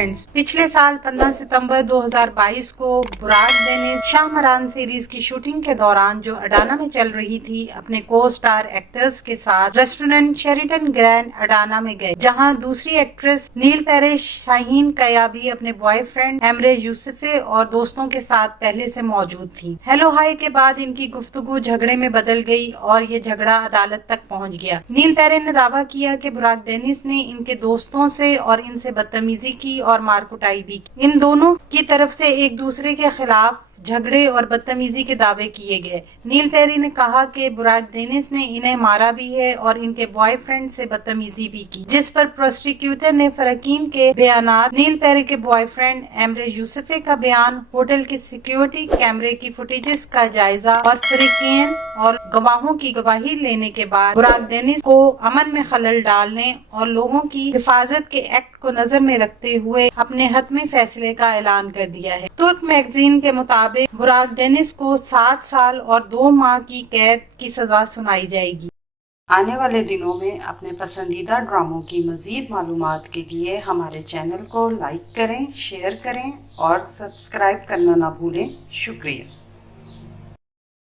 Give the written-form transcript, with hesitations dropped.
Friends, पिछले साल 15 सितंबर 2022 को बुराक डेनिस शाहमरान सीरीज की शूटिंग के दौरान जो अडाना में चल रही थी, अपने को स्टार एक्टर्स के साथ रेस्टोरेंट शेरिटन ग्रैंड अडाना में गए, जहां दूसरी एक्ट्रेस नील पेरिस शाहीन कया भी अपने बॉयफ्रेंड एमरे यूसुफे और दोस्तों के साथ पहले से मौजूद थी। हेलो हाय के बाद इनकी गुफ्तगू झगड़े में बदल गई और ये झगड़ा अदालत तक पहुंच गया। नील पेरिस ने दावा किया कि बुराक डेनिस ने इनके दोस्तों से और इनसे बदतमीजी की और मारकुटाई भी की। इन दोनों की तरफ से एक दूसरे के खिलाफ झगड़े और बदतमीजी के दावे किए गए। नील पेरी ने कहा कि बुराक डेनिस ने इन्हें मारा भी है और इनके बॉयफ्रेंड से बदतमीजी भी की, जिस पर प्रोसिक्यूटर ने फरकीन के बयानात, नील पेरी के बॉयफ्रेंड एमरे यूसुफे का बयान, होटल के सिक्योरिटी कैमरे की फुटेजेस का जायजा और फरीकीन और गवाहों की गवाही लेने के बाद बुराक डेनिस को अमन में खलल डालने और लोगों की हिफाजत के एक्ट को नजर में रखते हुए अपने हतमी फैसले का ऐलान कर दिया है। तुर्क मैगजीन के मुताबिक बुराक डेनिस को 7 साल और 2 माह की कैद की सजा सुनाई जाएगी। आने वाले दिनों में अपने पसंदीदा ड्रामों की मजीद मालूमात के लिए हमारे चैनल को लाइक करें, शेयर करें और सब्सक्राइब करना ना भूलें। शुक्रिया।